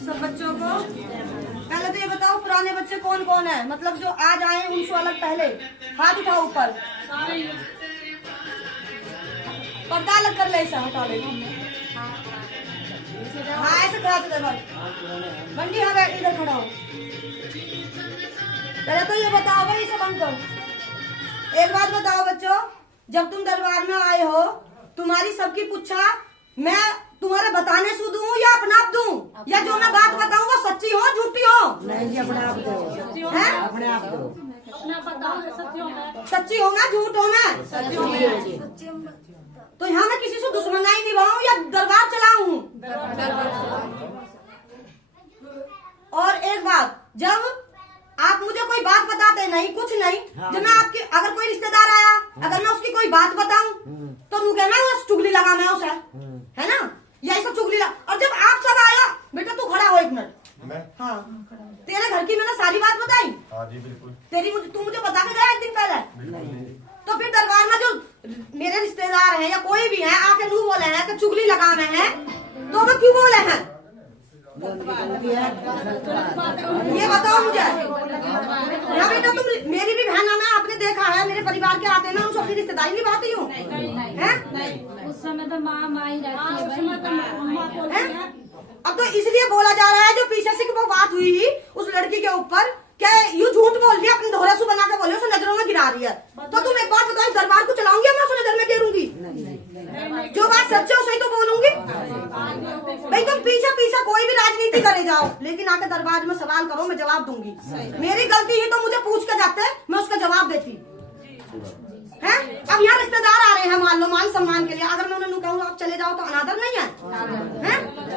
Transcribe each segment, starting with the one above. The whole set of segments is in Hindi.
सब बच्चों को। पहले तो ये बताओ पुराने बच्चे कौन कौन है, मतलब जो आज आए उनसे अलग। पहले हाथ उठाओ ऊपर, पर्दा अलग कर ले, ऐसा हटा ले। हाँ ऐसे खड़ा तो देखो बंडी, हाँ बैठ इधर खड़ा हो। पहले तो ये बताओ भाई, इसे बंद करो। एक बात बताओ बच्चों, जब तुम दरबार में आए हो तुम्हारी सबकी पूछा मैं तुम्हारे बताने से दूं या अपना आप दूं, या जो मैं बात बताऊं वो सच्ची हो झूठी हो? नहीं जी, अपने आप दो। हैं? अपने आप दो। सच्ची हो ना झूठ हो मैं? तो यहाँ मैं किसी से दुश्मनाई निभाऊं या दरबार चलाऊं? और एक बात, जब आप मुझे कोई बात बताते नहीं कुछ नहीं, जब मैं आपके अगर कोई रिश्तेदार आया अगर मैं उसकी कोई बात बताऊं तो तू कहना वो चुगली लगा मैं उसे, है ना? यही सब चुगली लगा। और जब आप सब आया, बेटा तू खड़ा हो एक मिनट। हाँ तेरे घर की मैंने सारी बात बताई। हाँ जी बिल्कुल। तेरी तू मुझे बता के गया एक दिन पहले। तो फिर दरबार में जो मेरे रिश्तेदार हैं या कोई भी है आके नू बोले हैं कि चुगली लगा में है, तो वो क्यों बोले हैं ये बताओ मुझे। या बेटा तुम मेरी भी बहन है, मैं आपने देखा है मेरे परिवार के आते हैं मैं उनसे अपनी रिश्तेदारी निभाती हूँ। उस समय तो माँ ही रहती है। अब तो इसलिए बोला जा रहा है जो पीछे से वो बात हुई उस लड़की के ऊपर, क्या यू झूठ बोल रही है, अपने दोहरासू बना के बोले उसे नजरों में गिरा रही है। तो तुम एक बात बताओ, दरबार को चलाऊंगी मैं उसे नजर में गिरूंगी? जो बात सच है उसे ही तो बोलूंगी भाई। तुम पीछे पीछे कोई भी राजनीति करे जाओ, लेकिन आके दरबार में सवाल करो मैं जवाब दूंगी। मेरी गलती ही तो मुझे पूछ के जाते मैं उसका जवाब देती है। अब यहाँ रिश्तेदार आ रहे हैं मान लो मान सम्मान के लिए, अगर मैं उन्हें कहूँ आप चले जाओ तो अनादर नहीं है?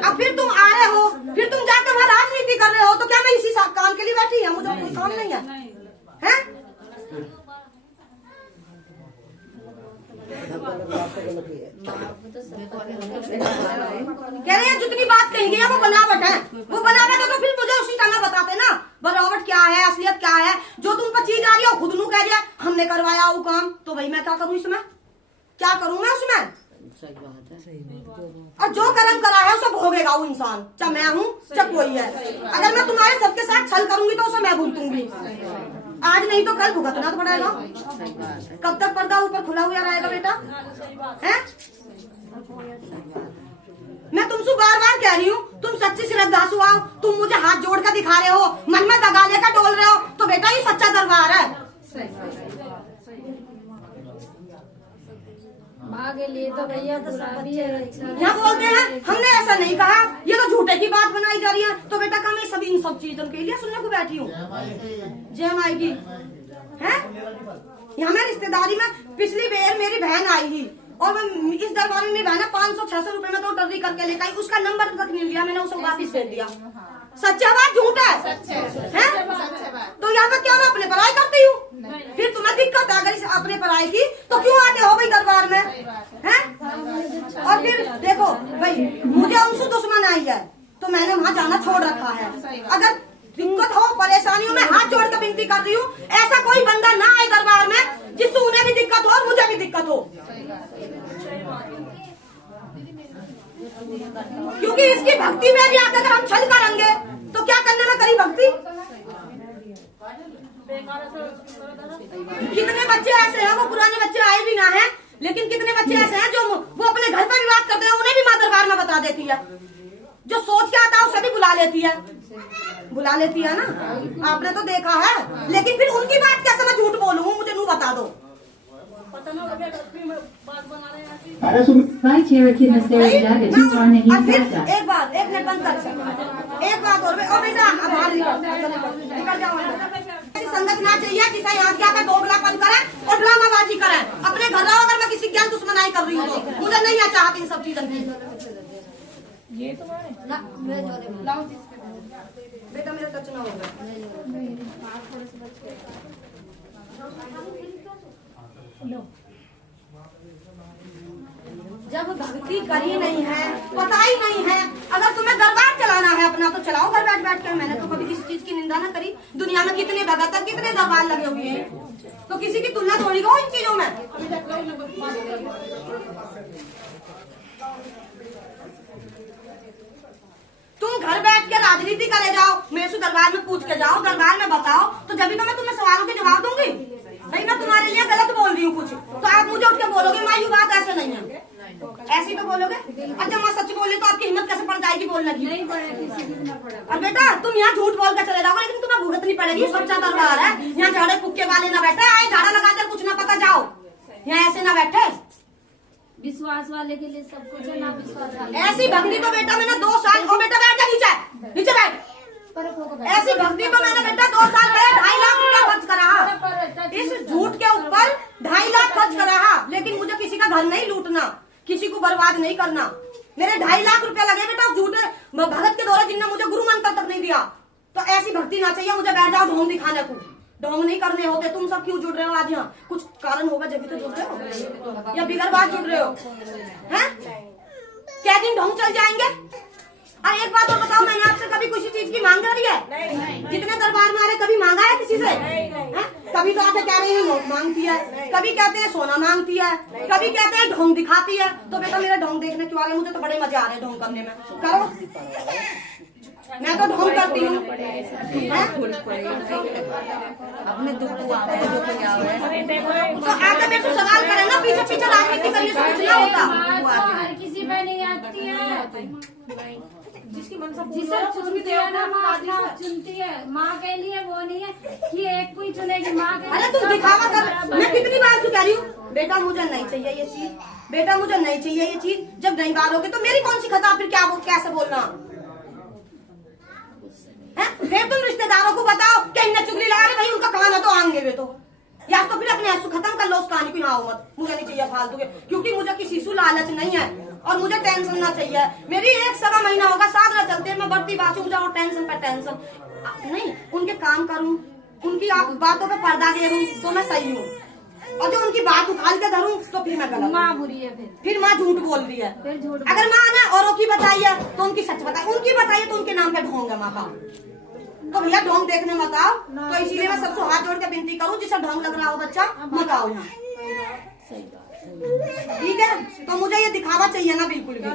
अब फिर तुम आ रहे हो, फिर तुम जाकर वहाँ राजनीति कर रहे हो, तो क्या मैं इसी काम के लिए बैठी है? मुझे कोई काम नहीं है? कह रहे हैं जितनी बात कही है वो बनावट है, वो बनावट है तो फिर मुझे उसी समय बताते ना बनावट क्या है असलियत क्या है। जो तुम पर चीज आ रही है खुद नू कह दिया हमने करवाया वो काम, तो भाई मैं क्या करूँ इसमें? क्या करूँ मैं उसमें? और जो कर्म करा है उसे भोगेगा वो इंसान, चाहे मैं हूँ चाहे कोई है। अगर मैं तुम्हारे सबके साथ छल करूंगी तो उसे मैं भुगतूंगी, आज नहीं तो कल भुगतना तो पड़ेगा। कब तक पर्दा ऊपर खुला हुआ रहेगा बेटा? हैं? मैं तुमसे बार बार कह रही हूँ तुम सच्ची श्रद्धासु आओ, तुम मुझे हाथ जोड़ कर दिखा रहे हो, मन में दगाने का डोल रहे हो, तो बेटा ये सच्चा दरबार है। भागे लिए तो भैया यहाँ बोलते हैं हमने ऐसा नहीं कहा, ये तो झूठे की बात बनाई जा रही है। तो बेटा का मैं सभी इन सब चीजों के लिए सुनने को बैठी हूँ। जय माई की है। यहाँ मैं रिश्तेदारी में पिछली बार मेरी बहन आई ही और मैं इस दरबार में मेरी बहन 500-600 रुपए में तो टर्री करके लेकर आई, उसका नंबर तक नहीं लिया, मैंने उसे वापिस भेज दिया। सच्चा बात झूठ है? तो यहाँ पे क्या मैं अपने पढ़ाई करती हूँ? फिर तुम्हें दिक्कत है अगर अपने पढ़ाई की तो क्यों आते हो भाई दरबार में? हैं? और फिर देखो भाई मुझे उनसे दुश्मन आई है तो मैंने वहाँ जाना छोड़ रखा है। अगर दिक्कत हो परेशानी हो मैं हाथ जोड़ कर विनती कर रही हूँ, ऐसा कोई बंदा ना आए दरबार में जिससे उन्हें भी दिक्कत हो और मुझे भी दिक्कत हो, क्योंकि इसकी भक्ति में भी आकर हम छल करेंगे तो क्या करने में करी भक्ति? कितने बच्चे ऐसे हैं, वो पुराने बच्चे आए भी ना हैं, लेकिन कितने बच्चे ऐसे हैं जो वो अपने घर पर विवाद करते हैं, उन्हें भी माँ दरबार में बता देती है। जो सोच के आता है उसे भी बुला लेती है ना, आपने तो देखा है। लेकिन फिर उनकी बात कैसे मैं झूठ बोलूँ, मुझे नू बता दो। Right here at Kidness Dairy Nuggets, you are नहीं चाहता। एक बात एक मिनट बंद कर, एक बात और बेटा बाहर निकल जाओ। ऐसी संगत ना चाहिए जिसे यहाँ क्या कर दोगलापन करे और ड्रामाबाजी करे। अपने घर रहो, अगर मैं किसी ज्ञान दुश्मनाई कर रही हूँ तो मुझे नहीं है चाहती इन सब चीजों की। ये बेटा मेरा टच ना होगा। जब भक्ति करी नहीं है, पता ही नहीं है, अगर तुम्हें दरबार चलाना है अपना तो चलाओ घर बैठ बैठ कर। मैंने तो कभी किसी चीज की निंदा ना करी। दुनिया में कितने भगत है, कितने दरबार लगे हुए हैं, तो किसी की तुलना थोड़ी हो इन चीजों में। तुम घर बैठ के राजनीति करे जाओ, मेरे से दरबार में पूछ के जाओ, दरबार में बताओ, तो जब भी तो मैं तुम्हें सवालों के जवाब दूंगी। भाई मैं तुम्हारे लिए गलत बोल रही हूँ कुछ, तो आप मुझे उठ के बोलोगे माँ ये बात ऐसे नहीं है, ऐसी तो बोलोगे। अच्छा मैं सच बोली तो आपकी हिम्मत कैसे पड़ जाएगी बोलने की? नहीं पड़े, किसी की ना पड़े। अब बेटा तुम यहाँ झूठ बोल कर चले जाओगे, लेकिन तुम्हें भुगतनी पड़ेगी। सच्चा दरबार है, यहाँ झाड़े फुक्के वाले ना बैठे, आए झाड़ा लगाकर कुछ ना पता जाओ, यहाँ ऐसे ना बैठे। विश्वास वाले के लिए सब कुछ है, ना विश्वास वाले ऐसी भक्ति तो बेटा मैंने 2 साल, ओ बेटा बैठ जा नीचे, नीचे बैठ। ऐसी भक्ति तो मैंने बेटा 2 साल पहले 2.5 लाख रुपया खर्च करा, इस झूठ के ऊपर 2.5 लाख खर्च करा। लेकिन मुझे किसी का घर नहीं लूटना, किसी को बर्बाद नहीं करना। मेरे 2.5 लाख रुपया लगे बेटा उस झूठे भगत के दौरे, जिनने मुझे गुरु मंत्र तक नहीं दिया। तो ऐसी भक्ति ना चाहिए मुझे। बैठ जाओ ढोंग दिखाने को, ढोंग नहीं करने होते। तुम सब क्यों जुड़ रहे हो आज यहाँ? कुछ कारण होगा जब भी तो जुड़ रहे हो, या बिगर बात जुड़ रहे हो? हैं? क्या दिन ढोंग चल जाएंगे? और एक बात और बताओ, मैंने आपसे कभी किसी चीज की मांग करी है? जितने दरबार में आ रहे कभी मांगा है किसी से? हैं? कभी तो आके कह रही है नोट मांगती है, कभी कहते हैं सोना मांगती है, कभी कहते हैं ढोंग दिखाती है। तो बेटा मेरे ढोंग देखने क्यों आ रहे? मुझे तो बड़े मजे आ रहे हैं ढोंग करने में। करो, मैं तो ढोंग करती हूँ। अपने दुख को तो आके मेरे से सवाल करें ना, पीछे पीछे राजनीति करने से कुछ ना होता। माँ तो हर किसी पे नहीं आती है, जिसकी मनसा जिसे चुनती है ना माँ अपना चुनती है। माँ के लिए वो नहीं है कि एक को ही चुनेगी, माँ के अरे तुम दिखावा कर। मैं कितनी बार तो कह रही हूँ बेटा मुझे नहीं चाहिए ये चीज, बेटा मुझे नहीं चाहिए ये चीज। जब नहीं बालोगे तो मेरी कौन सी खता? फिर क्या कैसे बोलना है? फिर तुम रिश्तेदारों को बताओ कि इन्हें चुगली लगा रहे, भाई उनका कहाना तो आएंगे वे तो, या तो फिर अपने आंसू खत्म कर लो उस कहानी को। यहाँ मत, मुझे नहीं चाहिए फालतू के, क्योंकि मुझे किसी से लालच नहीं है और मुझे टेंशन ना चाहिए। मेरी 1 सवा महीना होगा साधना चलते, मैं बढ़ती बात मुझे और टेंशन पर टेंशन नहीं। उनके काम करूँ, उनकी बातों पे पर्दा घेरूं तो मैं सही हूँ, और जो उनकी बात उखाड़ के धरूं तो फिर मैं गलत। माँ बुरी है, फिर माँ झूठ बोल रही है। फिर झूठ। अगर माँ ने औरों की बताई है तो उनकी सच बताई, उनकी बताई है तो उनके नाम पे ढोंग है माँ का। तो भैया ढोंग देखने मत आओ। तो इसीलिए मैं सबसे हाथ जोड़ के विनती करूँ, जिसे ढोंग लग रहा हो बच्चा मत आओ यहाँ, ठीक है? तो मुझे ये दिखावा चाहिए ना बिल्कुल भी।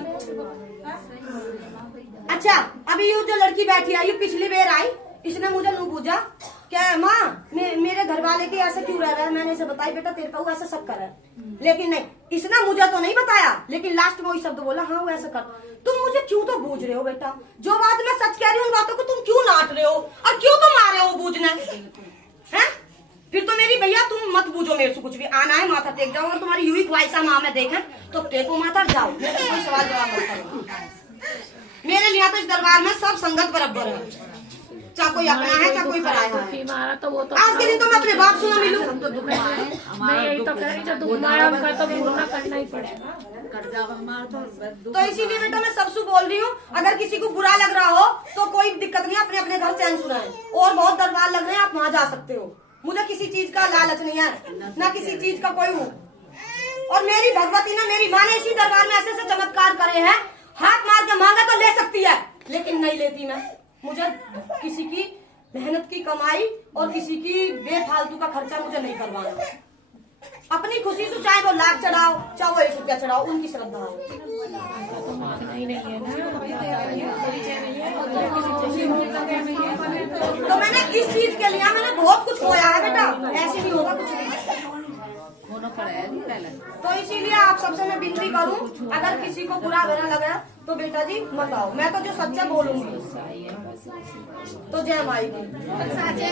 अच्छा अभी ये जो लड़की बैठी आई, पिछली बार आई, इसने मुझे नहीं पूछा क्या माँ मेरे घर वाले के ऐसे क्यों रह रहे हैं? मैंने इसे बताई बेटा तेरे का वो ऐसा सब कर है, लेकिन नहीं, इसने मुझे तो नहीं बताया, लेकिन लास्ट में वही शब्द बोला, हाँ वो ऐसा कर। तुम मुझे क्यों तो बूझ रहे हो बेटा? जो बात मैं सच कह रही हूँ उन बातों को तुम क्यों नाट रहे हो और क्यों तुम आ रहे हो बूझने? हैं? फिर तो मेरी भैया तुम मत बूझो मेरे से कुछ भी। आना है माथा टेक जाओ, और तुम्हारी यूं ही ख्वाहिशा माँ में देखें तो टेको माथा जाओ, मेरे से कोई सवाल जवाब मत करो। मेरे लिए तो इस दरबार में सब संगत बराबर है, चाहे कोई अपना है चाहे कोई पराया है। हमारा तो वो तो आज के दिन तो मैं अपने बाप सुना मिलूं। मैं यही तो कह रही जो दुख मारा हमका तो पूरा करना ही पड़ेगा। तो इसीलिए बेटा मैं सबसे बोल रही हूँ, अगर किसी को बुरा लग रहा हो तो कोई दिक्कत नहीं, अपने अपने घर चैन सुनाए। और बहुत दरबार लग रहे हैं, आप वहाँ जा सकते हो। मुझे किसी चीज का लालच नहीं है, ना किसी चीज का कोई हूँ। और मेरी भगवती ने, मेरी माँ ने इसी दरबार में ऐसे ऐसे चमत्कार करे हैं, हाथ मार के मांगा तो ले सकती है, लेकिन नहीं लेती मैं। मुझे किसी की मेहनत की कमाई और किसी की बेफालतू का खर्चा मुझे नहीं करवाना। अपनी खुशी से चाहे वो लाख चढ़ाओ चाहे वो 1 रुपया चढ़ाओ, उनकी श्रद्धा हो। तो मैंने इस चीज के लिए मैंने बहुत कुछ खोया है बेटा, ऐसे नहीं होगा कुछ नहीं। तो इसीलिए आप सबसे मैं विनती करूं, अगर किसी को बुरा भरा लगा तो बेटा जी मत आओ, मैं तो जो सच्चा बोलूंगी। तो जय माई की।